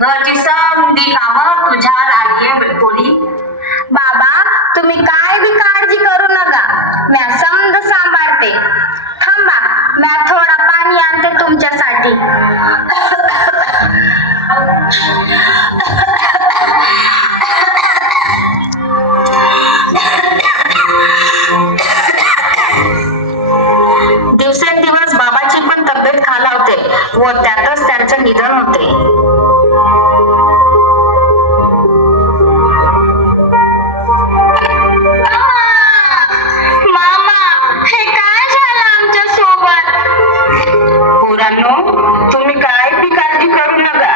घरची समधी कामं तुझ्यावर आलीये पोरी. बाबा तुम्ही काय बी काळजी करू नका, म्या समद सांभाळते. थांबा, म्या थोडा पाणी आणते तुमच्यासाठी. दिवसेंदिवस बाबाची पण तब्येत खालावते व त्यातच त्यांचं निधन होते. तुम्ही काय बी काळजी करू नका,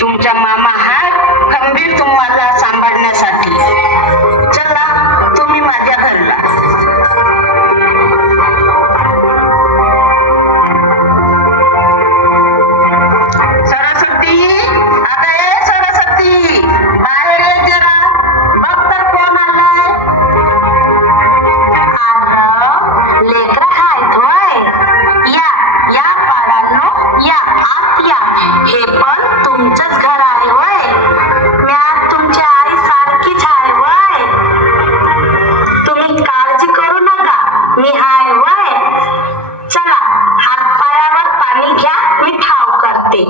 तुमचा मामा हात खंबीर तुम्हाला सांभाळण्यासाठी. चला तुम्ही माझ्या घरला. सरस्वती, अगं ए सरस्वती, बाहेर ये जरा, बघ तर कोण आलाय. अगं लेकरं आहेत होय, या या बाळांनो, या आत या. हे पण तुमचंच घर आहे होय. म्या तुमच्या आई सारखीच आहे होय. तुम्ही काळजी करू नका, मी हाय होय. चला हातपायावर पाणी घ्या, मी ठाव करते.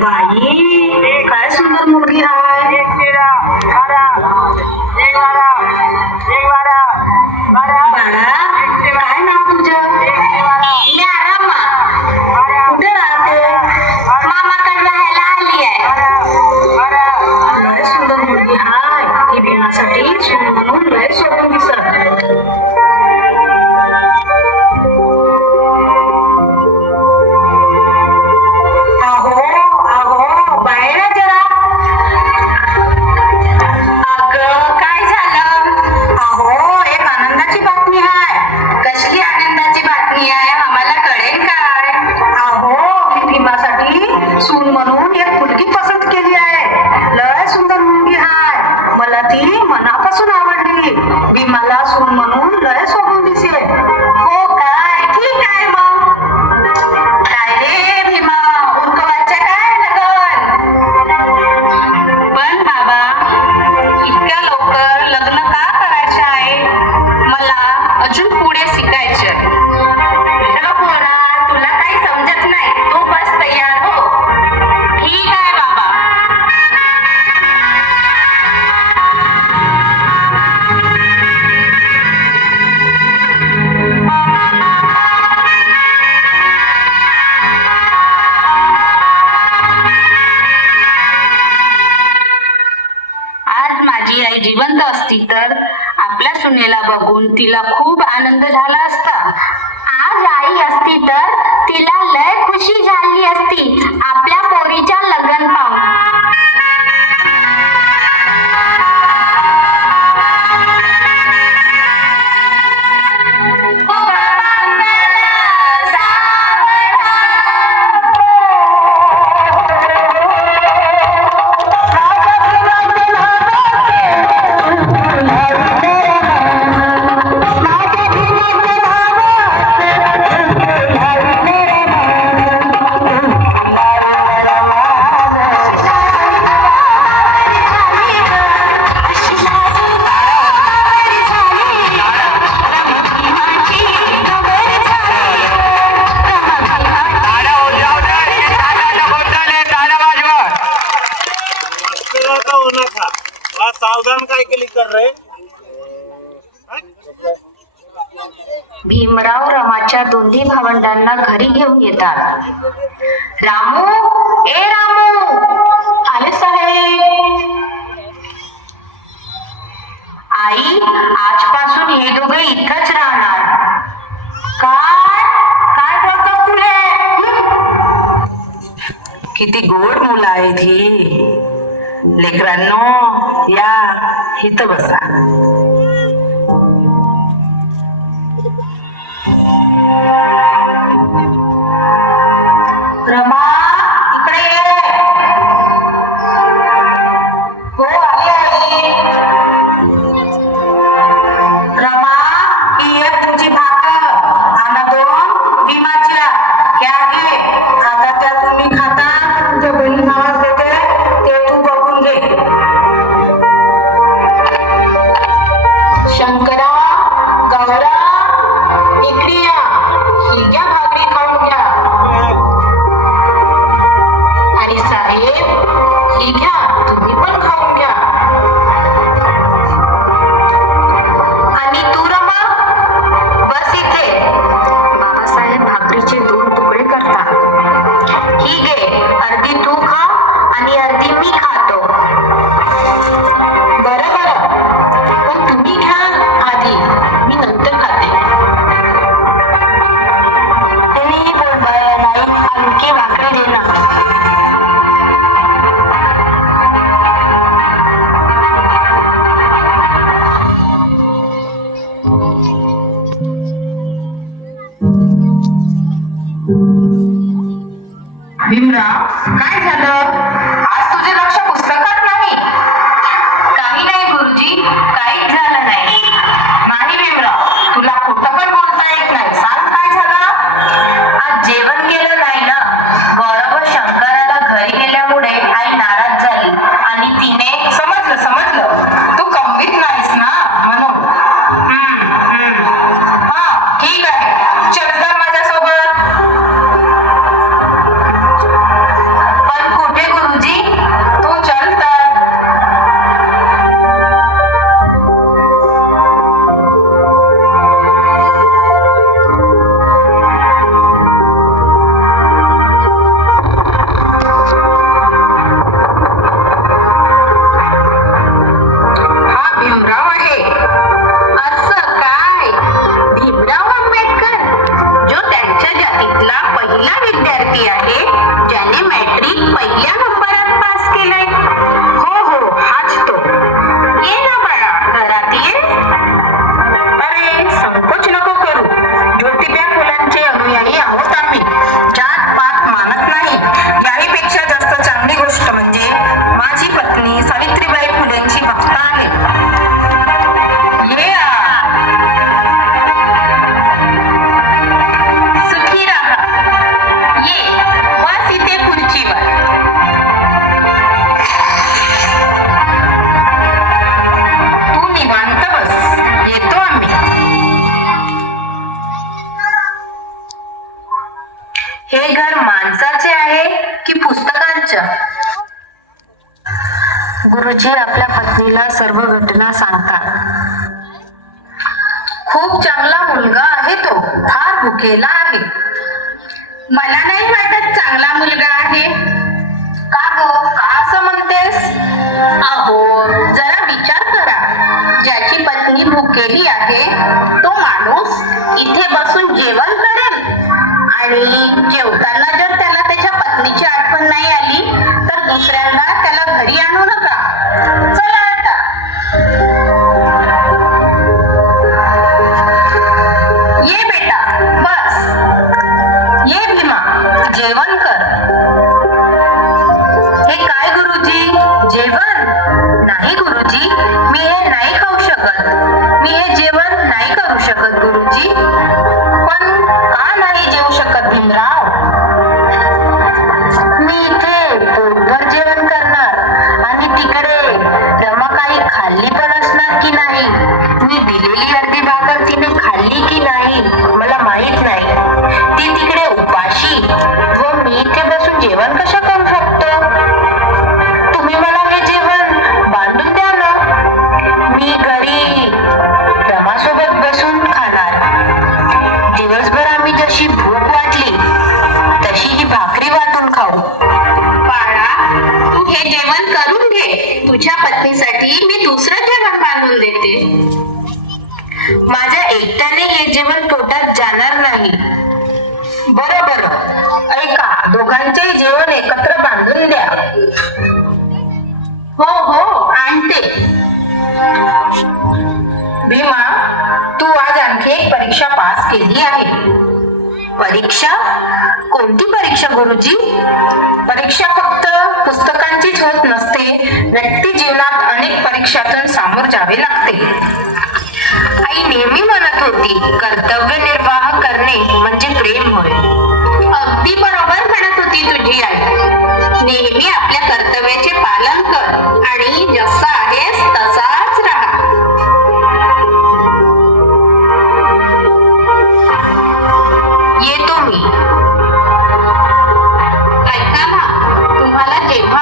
बाई काय सुंदर मुलगी आहे. बाळा काय नाव तुझं. म्या रमा कुठे राहते. मामाकडे राहायला आली आहे. लय सुंदर मुलगी हाय. ही भीमासाठी सून म्हणून लय सोडून दिसत. अहो बाहेर ये जरा. अगं काय झालं. अहो एक आनंदाची बातमी आहे. कसली आनंदाची बातमी आहे, आम्हाला कळेल काय. अहो मी भीमासाठी सून म्हणून एक मुलगी पसंत केली आहे. लय सुंदर मुलगी हाय, मला ती मनापासून आवडली. भीमाला सून म्हणून लय सोडून दिसे. हो काय, ठीक आहे मग. काय रे भीमा, उरकवायचं काय लगन. पण बाबा इतक्या लवकर लग्न का करायचं आहे, मला अजून पुढे शिकायचं. पोरा तुला काही समजत नाही, तू बस तयार हो. ठीक आहे बाबा. आज माझी आई जिवंत असती तर आपल्या सुनेला बघून तिला खूप आनंद झाला असता. आज आई असती तर तिला लय खुशी झाली असती आपल्या पोरीच्या लग्न पाहून. सावधान काय केली कर रे. भीमराव रमाच्या दोन्ही भावंडांना घरी घेऊन येतात. रामू, ए रामू, आले साहेब. आई आजपासून हे दोघे इथंच राहणार. काय काय बोलतोस तू हे. किती गोड मुलं आहेत ही. लेकरांनो या इथं बसा. रमा इकडे ये. हो आली आई. साहेब, ही घ्या, तुम्ही पण खाऊन घ्या. आणि तू रमा, बस इथे. बाबासाहेब भाकरीचे 2 तुकडे करतात. ही घे, अर्धी तू खा आणि अर्धी मी खातो. बरं बरं, पण तुम्ही घ्या आधी, मी नंतर खाते. तुम्ही बोलबाया नाही, आणखी भाकरी दे ना. भीमराव, काय झालं? आज तुझे लक्ष पुस्तकात नाही. काही नाही गुरुजी, काहीच झालं नाही. नाही भीमराव, तुला खोटं पण बोलता येत नाही. सांग काय झालं? आज जेवण केलं नाही ना. गौरव व शंकराला घरी गेल्यामुळे आई नाराज झाली आणि तिने समजलं तू कंबीत नाहीस ना म्हणून. हा ठीक आहे, चल तर माझ्यासोबत. पण कुठे गुरुजी? तू चल तर. हा भीमराव आहे. असं काय? भीमराव आंबेडकर, जो त्यांच्या जातीतला पहिला विद्यार्थी आहे ज्याने मॅट्रिक पहिल्या नंबरात पास केलंय. हो हाच तो. ये ना बाळा, घरात ये. अरे संकोच नको करू. ज्योतिबा फुलांचे अनुयायी आहोत आम्ही. जात पात मानत नाही. याहीपेक्षा जास्त चांगली गोष्ट म्हणजे माझी पत्नी सावित्रीबाई फुलेंची भक्त आहे. ये आ. सुखी राहा. ये बस इथे खुर्चीवर. तू निवांत बस, येतो आम्ही. हे घर माणसाचे आहे की पुस्तकांचं? गुरुजी आपल्या पत्नीला सर्व घटना सांगतात. खूप चांगला मुलगा आहे तो. फार भुकेला आहे. मला नाही वाटत चांगला मुलगा आहे. का गो, का असं म्हणतेस? अहो, जरा विचार करा. ज्याची पत्नी भुकेली आहे तो माणूस इथे बसून जेवण करेल आणि जेवताना जर त्याला त्याच्या पत्नीची आठवण नाही आली तर दुसऱ्यांदा त्याला घरी आणू नका. चला आता. ये बेटा, बस. ये भीमा, जेवण कर. हे काय गुरुजी, जेवण? नाही गुरुजी, मी हे नाही खाऊ शकत. मी हे जेवण नाही करू शकत गुरुजी. पण का नाही जेवू शकत भीमराव? मी इथे पोटभर जेवण करणार आणि तिकडे रमा काही खाल्ली पण असणार की नाही. मी दिलेली अर्धी भाकर तिने खाल्ली की नाही मला माहित नाही. ती तिकडे उपाशी व मी इथे बसून जेवण कसं करू शकतो? तुम्ही मला हे जेवण बांधून द्या ना. मी घरी रमासोबत बसून खाणार. दिवसभर आम्ही जशी भूक वाटली तशी ही भाकरी वाटून खाऊ. बाळा, तू हे जेवण करून घे. तुझ्या पत्नीसाठी मी दुसरं जेवण बांधून देते. माझ्या एकट्याने हे जेवण पोटात जाणार नाही. बरं, ऐका, दोघांचेही जेवण एकत्र बांधून द्या. हो आणते. भीमा, तू आज आणखी एक परीक्षा पास केली आहे. परीक्षा? कोणती परीक्षा गुरुजी? परीक्षा फक्त पुस्तकांचीच होत नसते. व्यक्ती जीवनात अनेक परीक्षातून सामोर जावे लागते. आई नेहमी म्हणत होती, कर्तव्य निर्वाह करणे म्हणजे प्रेम होय. अगदी बरोबर म्हणत होती तुझी आई. नेहमी आपल्या कर्तव्याचे पालन कर आणि जसा आहेस तसाच राहा. येतो मी. ऐका ना, तुम्हाला जेवण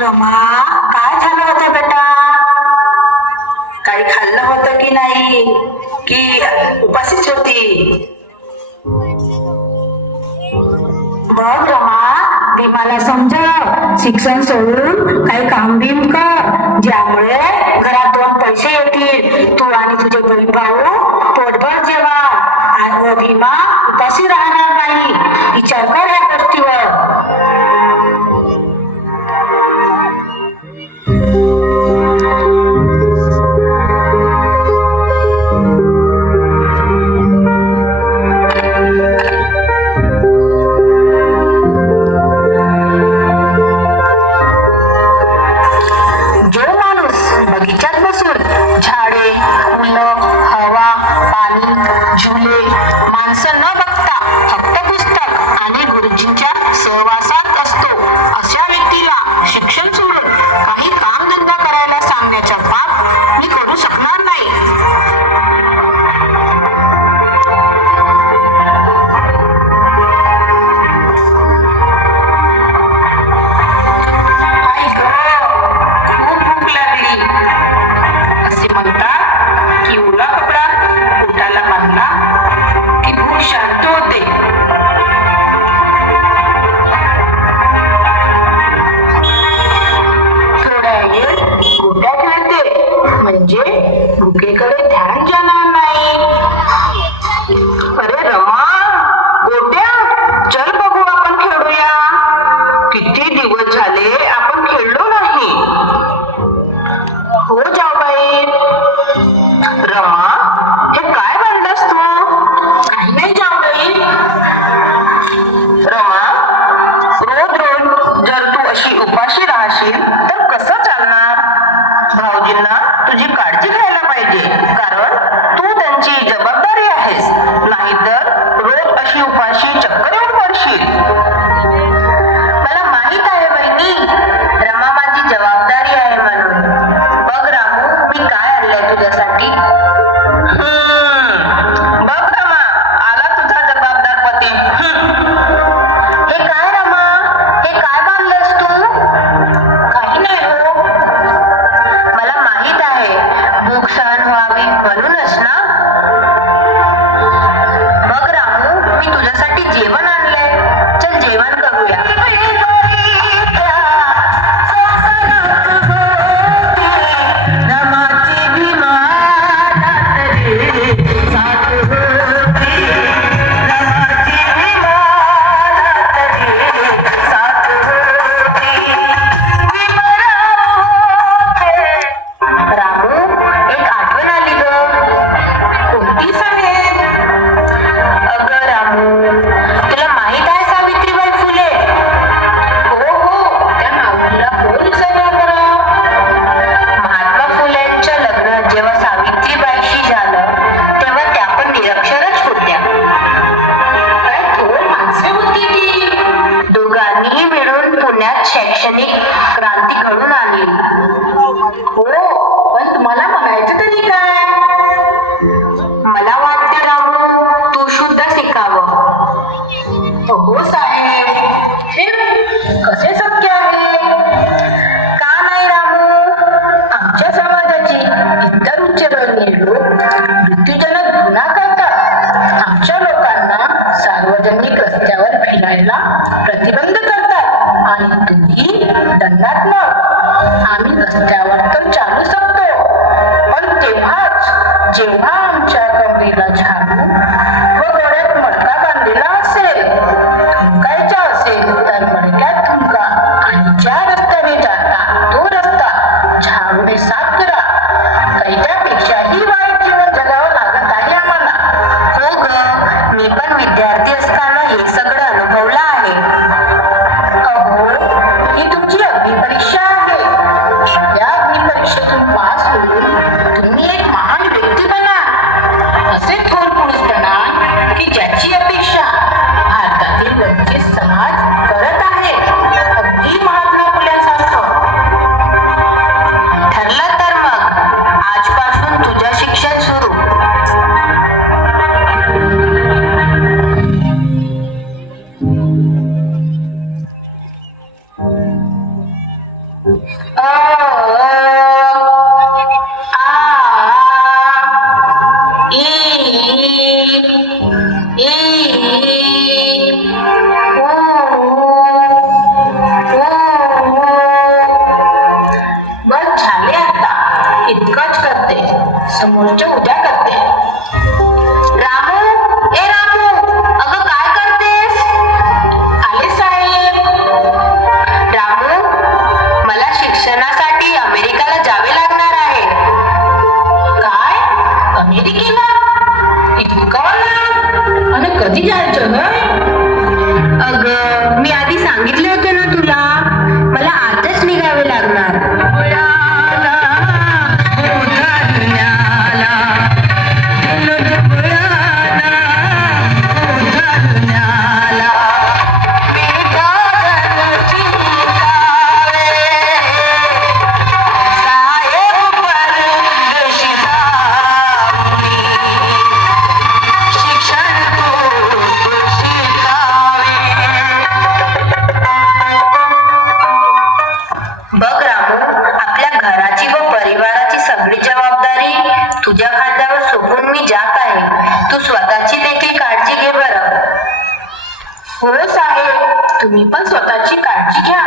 रमा, काय झालं होतं बेटा? काही खाल्लं होतं की नाही, की उपाशीच होती? बघ रमा, भीमाला समजाव, शिक्षण सोडून काही काम बिम कर, ज्यामुळे घरात 2 पैसे येतील. तू आणि तुझे बहीण भाऊ पोटभर जेवा आणि व भीमा उपाशी राहणार नाही. विचार कर या गोष्टीवर. जो माणूस बगीचात बसून झाडे, फुलं, हवा, पाणी, झुले, माणसं न बघता फक्त पुस्तक आणि गुरुजींच्या सहवासात असतो, अशा व्यक्तीला शिक्षण सोडून काही कामधंदा करायला सांगण्याचा पाप मी करू शकणार नाही. आई गं, खूप भूक लागली. असे म्हणतात की ओला कपडा पोटाला बांधला की भूक शांत होते. थोड्या वेळ गोट्या खेळते, म्हणजे भुकेकडे ध्यान जाणार नाही. अरे रमा, गोट्या, चल बघू आपण खेळूया. किती दिवस झाले आपण खेळलो नाही. हो जाऊबाई. रमा, हे काय बांधलंस तू? काही नाही जाऊबाई. रमा, रोज रोज जर तू अशी उपाशी राहशील तर कसं चालणार? भाऊजींना तुझी काळजी घ्यायला पाहिजे, कारण तू त्यांची जबाबदारी आहेस. नाहीतर रोज अशी उपाशी चक्कर येऊन पडशील. मला माहित आहे बहिणी, रमा माझी जबाबदारी आहे म्हणून. बघ रामू, मी काय आणलंय तुझ्यासाठी. बघ रमा, आला तुझा जबाबदार पती. हे काय रमा, हे काय बांधलंस तू? काही नाही हो. मला माहित आहे, भूक सहन व्हावी म्हणूनच ना. बघ रामू, मी तुझ्यासाठी जेवण आणलंय. चल जेवण करूया. रामू, एक आठवण आली ग. कोणती सांगेल? अगं रामू, तुला माहित आहे सावित्रीबाई फुले? हो हो, त्या नावाला कोण विसरला बरं? महात्मा फुलेंचं लग्न जेव्हा सावित्रीबाईशी झालं तेव्हा त्या पण निरक्षरच होत्या. काय थोर माणसे होती ती. दोघांनी मिळून पुण्यात शैक्षणिक क्रांती घडून आणली. हो, पण तुम्हाला म्हणायचं तरी काय? मला वाटते रामू, तू शुद्ध शिकावं. हो साहेब, हे कसे शक्य आहे? का नाही रामू? आमच्या समाजाची इतर उच्चवर्णीय लोक मृत्यूजनक गुन्हा करतात. आमच्या लोकांना सार्वजनिक रस्त्यावर फिरायला प्रतिबंध करतात आणि तुम्ही दंडात्मक. आम्ही रस्त्यावर तर चालू शकतो, पण तेव्हाच जेव्हा आमच्या कमरेला झाडू व गळ्यात मडका बांधलेला असेल, थुंकायचा असेल तर मडक्यात थुंका आणि ज्या रस्त्याने जाता तो रस्ता झाडूने साफ करा. कैद्यापेक्षाही वाईट जीवन जगावं लागत आहे आम्हाला. हो ग, मी पण विद्यार्थी असताना हे सगळं अनुभवलं आहे. अहो, ही तुमची अग्निपरीक्षा आहे. या अग्निपरीक्षेतून पास होऊन तुम्ही एक महान व्यक्ती बना. असे थोर पुरुष बना. अ आ ई बस झाले आता. इतकंच करते, समोरचे उद्या करते. रामू, ए रामू, अगं काय करतेस? आले साहेब. रामू, मला शिक्षणासाठी अमेरिकाला जावे लागणार आहे. काय? अमेरिकेला? इतकं लांब? आणि कधी जायचं ग? अगं मी आधी सांगितले होते ना तुला, मला आजच निघावे लागणार. बघ रामू, आपल्या घराची व परिवाराची सगळी जबाबदारी तुझ्या खांद्यावर सोपून मी जात आहे. तू स्वतःची देखील काळजी घे बरं. हो साहेब, तुम्ही पण स्वतःची काळजी घ्या.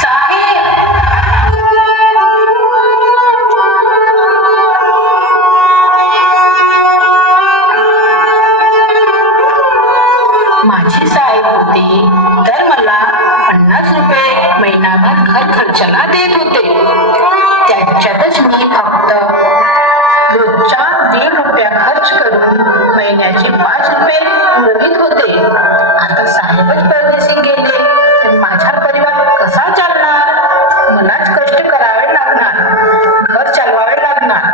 साहेब, माझी साहेब होती तर मला 50 रुपये महिनाभर घर खर्चाला देत होते. त्याच्यातच मी फक्त रोजच्या 1.5 रुपया खर्च करून महिन्याचे 5 रुपये उरवित होते. आता साहेबच परदेशी गेले तर माझा परिवार कसा चालणार? मलाच कष्ट करावे लागणार, घर चालवावे लागणार.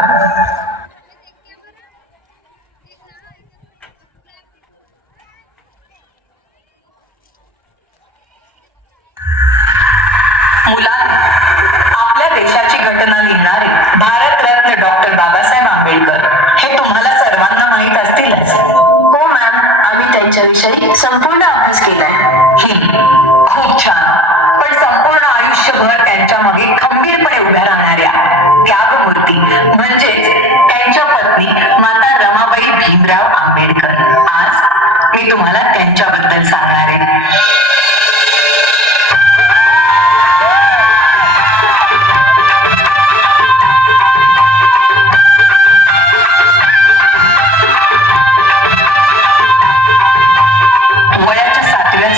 मुलांनो, आपल्या देशाची घटना लिहिणारे भारतरत्न डॉक्टर बाबासाहेब आंबेडकर हे तुम्हाला सर्वांना माहीत असतीलच. हो मॅम, आम्ही त्यांच्याविषयी संपूर्ण अभ्यास केलाय. खूप छान. पण संपूर्ण आयुष्यभर त्यांच्या मागे खंबीरपणे उभ्या राहणाऱ्या त्यागमूर्ती म्हणजेच त्यांच्या पत्नी माता रमाबाई भीमराव आंबेडकर, आज मी तुम्हाला त्यांच्याबद्दल सांगणार आहे. वयाच्या 7व्या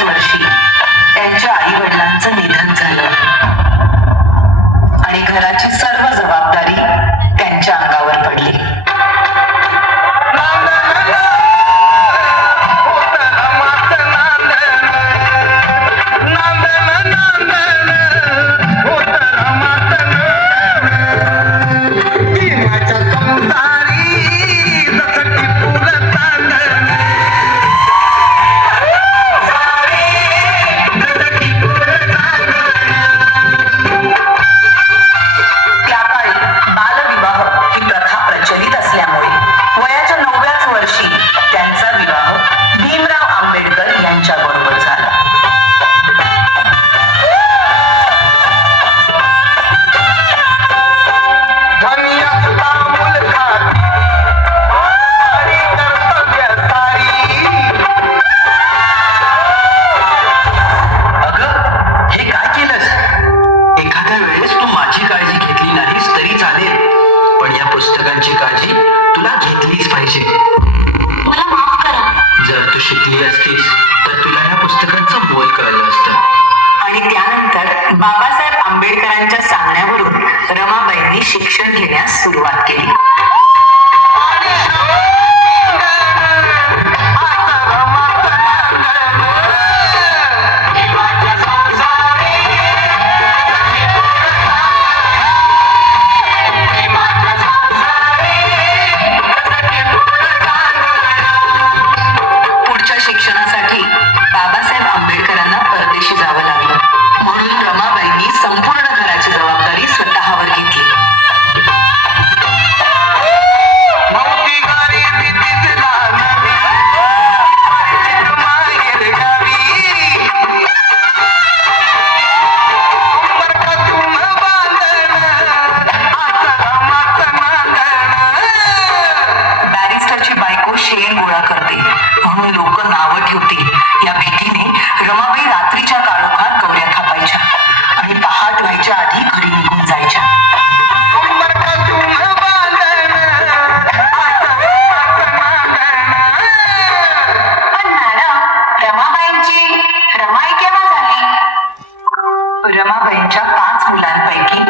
त्यांच्या 5 मुलांपैकी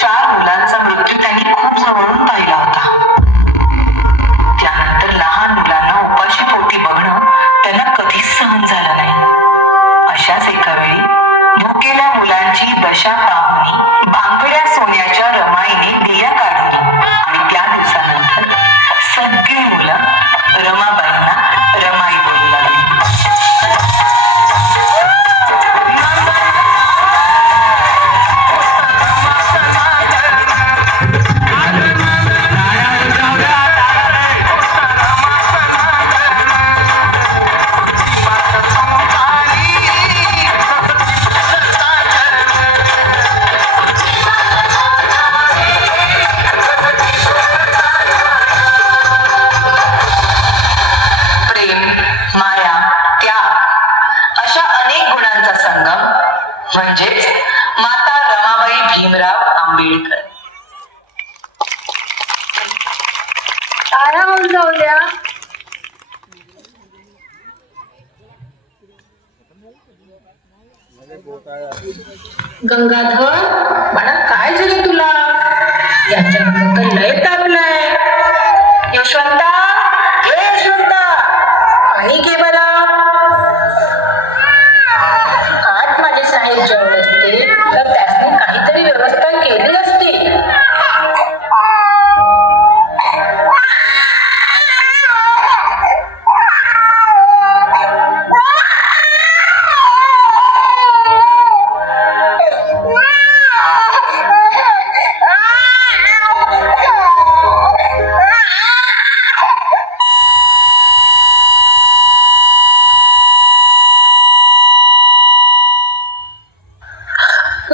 4 मुलांचा मृत्यू त्यांनी खूप जवळून पाहिला होता. त्यानंतर लहान मुलांना उपाशी पोटी बघणं त्यांना कधीच सहन झालं नाही. अशाच एका वेळी भुकेल्या मुलांची दशा पाहून बांगड्या सोन्याच्या रमाईने दिया काढली आणि त्या दिवसानंतर सगळी मुलं रमाबाईंना रमाई बोलू लागली. माया, त्याग अशा अनेक गुणांचा संगम म्हणजेच माता रमाबाई भीमराव आंबेडकर. आराम जाऊ द्या. गंगाधर, बाळा काय झालं तुला? याच्यानंतर लय तापलाय. यशवंता, हे यशवंता, पाणी घे बरा. आज माझे साहेब जेवण असते तर त्यासने काहीतरी व्यवस्था केली असती.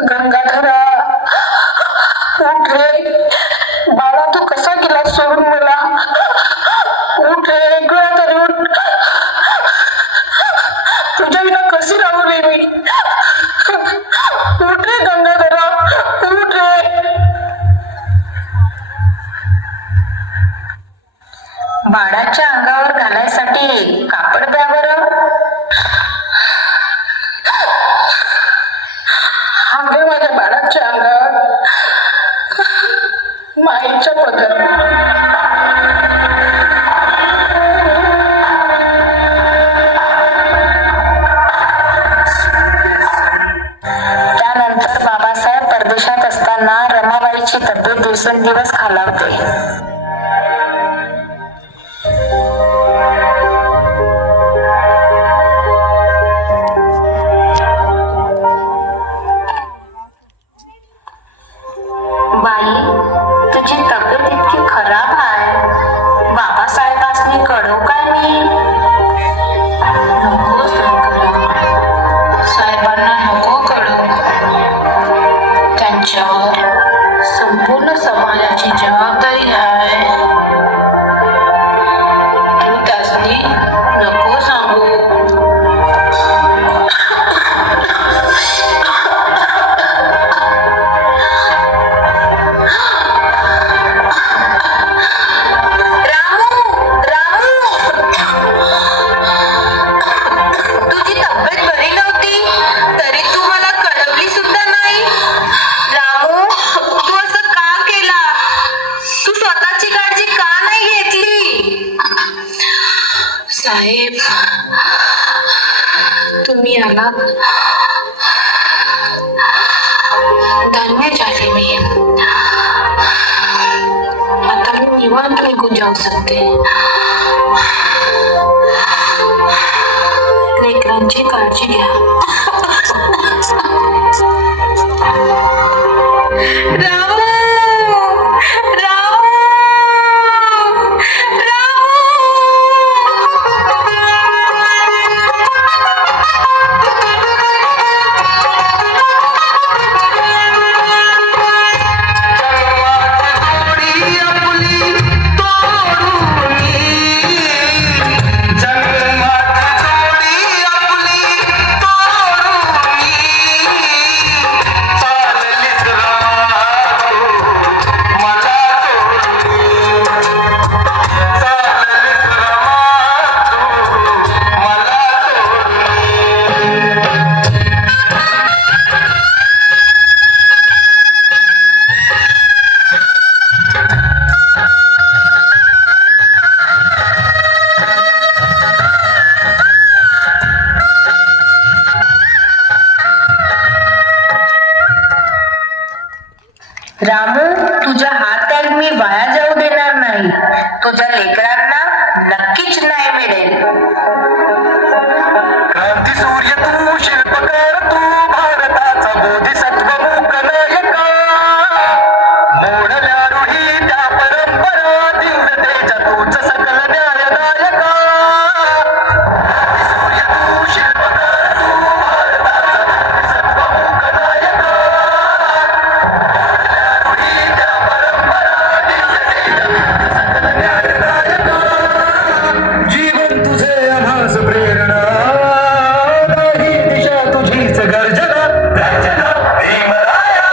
गंगाधरा, उठ रे बाळा, तू कसा गेला सोडून मला? उठ रे, गळा तरी उठ. तुझ्या विना कशी राहू रे मी? उठ रे गंगाधरा, उठ रे. बाळाच्या अंगावर घालायसाठी कापड द्या बरं. आंबे माझ्या बाळाच्या अंगावर माईच्या पदर. त्यानंतर बाबासाहेब परदेशात असताना रमाबाईची तब्येत दिवसेंदिवस खालावते. बाई, तुझी तब्येत इतकी खराब आहे, बाबासाहेबांनी कळव काय मी? नको साहेबांना नको कळव. त्यांच्यावर संपूर्ण समाजाची जबाबदारी आहे. तू त्यासनी नको सांगू. साहेब, तुम्ही आलात, धन्य झाले मी. आता मी निवांत निघून जाऊ शकते. लेकरांची काळजी घ्या. रामू, रामू, रामू. जन्मात जोडी आपली रामू, तुझा हा त्याग मी वाया जाऊ देणार नाही. तुझ्या लेकरांना नक्कीच न्याय मिळेल. क्रांती सूर्य तू, शिल्पकार तू, भारताचा बोधिसत्व मूकनायका. मोडल्या रूढी त्या परंपरा, दिव्यतेच्या तूच सकल न्यायदायका. क्रांती सूर्य तू, शिल्पकार तू, भारताचा बोधिसत्व मूकनायका. मोडल्या रूढी त्या परंपरा, दिव्यतेच्या तूच सकल न्यायदायका. जीवन तुझे आम्हास प्रेरणा, नाही दिशा तुझीच गर्जना. गर्जना भीमराया,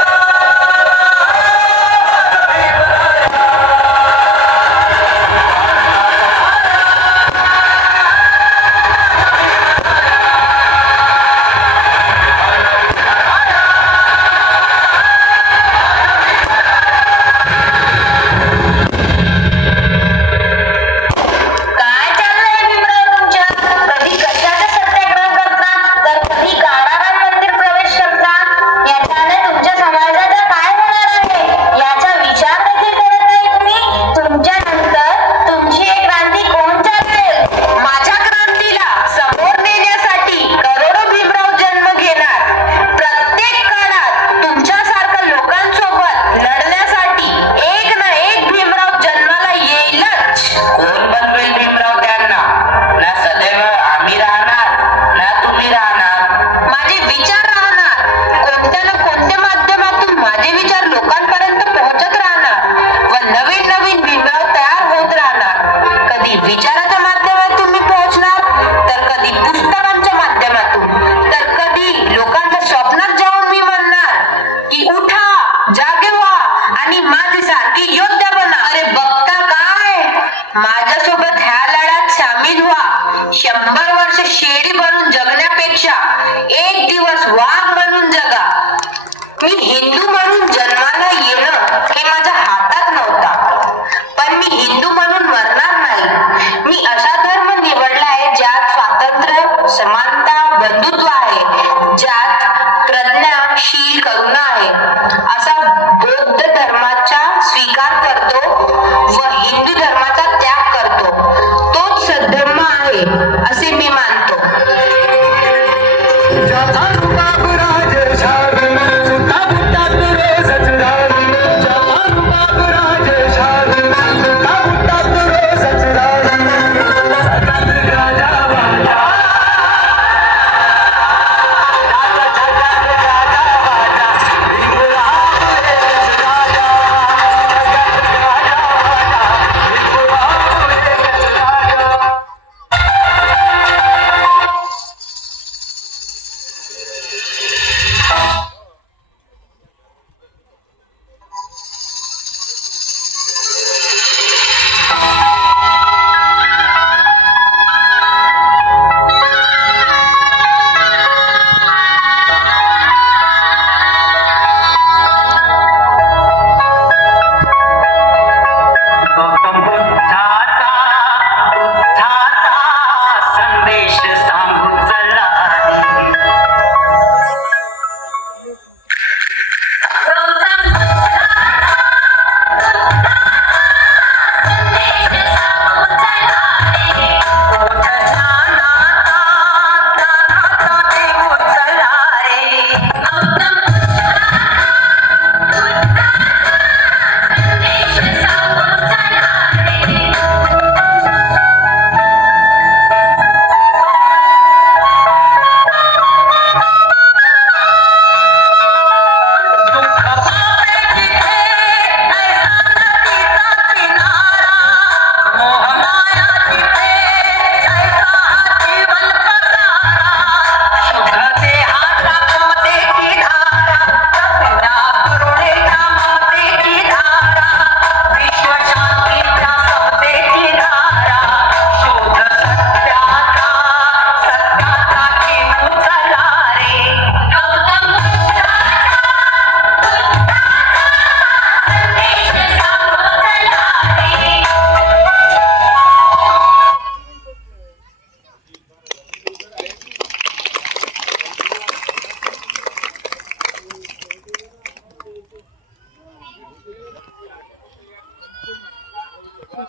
काय चाललंय भीमराव तुमच्या? कधी कशाचा सत्याग्रह करता, तर कधी कारागृह मंदिर प्रवेश करता. याच्याने तुमच्या समाजाचा काय होणार आहे याचा विचार देखील करत नाही तुम्ही. तुमच्या नंतर तुमची एक क्रांती कोण चालवेल? माझ्या क्रांतीला समोर नेण्यासाठी करोडो भीमराव जन्म घेणार. प्रत्येक काळात तुमच्यासारख्या लोकांसोबत लढण्यासाठी एक ना एक भीमराव जन्माला येईलच. कोण बनवेल भीमराव त्यांना? ना सदैव आम्ही राहणार ना तुम्ही राहणार. माझे विचार राहणार. कोणत्या ना कोणत्या माध्यमातून माझे विचार लोकांपर्यंत पोहोचत राहणार व नवीन नवीन भीमराव तयार होत राहणार. कधी विचाराच्या माध्यमातून मी पोहोचणार, तर कधी पुस्तकांच्या माध्यमातून, तर कधी लोकांच्या स्वप्नात जाऊन मी म्हणणार की उठा, जागे व्हा आणि माझ्यासारखी योद्धा बना. अरे बघता काय, माझ्यासोबत ह्या लढ्यात सामील व्हा. 100 वर्ष शेळी बनून जगण्यापेक्षा एक दिवस वाघ बनून जगा. मी हिंदू म्हणून जन्माला येणं हे माझ्या हातात नव्हता, पण मी हिंदू म्हणून मरणार नाही. मी असा धर्म निवडला आहे ज्यात स्वातंत्र्य, समानता, बंधुत्व आहे, ज्यात प्रज्ञा, शील, करुणा आहे. असा बौद्ध धर्माचा स्वीकार करतो व हिंदू धर्माचा त्याग करतो. तोच सद्धर्म आहे असे मी मानतो. ज्याचा रुबाब राजशाही, सुता बुटात रोजच राही. ज्याचा रुबाब राजशाही, सुता बुटात रोजच राही. जगात राजा वाजा, जगात राजा वाजा, भीमराव एकच राजा. जगात राजा वाजा, भीमराव एकच राजा. गौतम बुद्धाचा संदेश सांगून चला.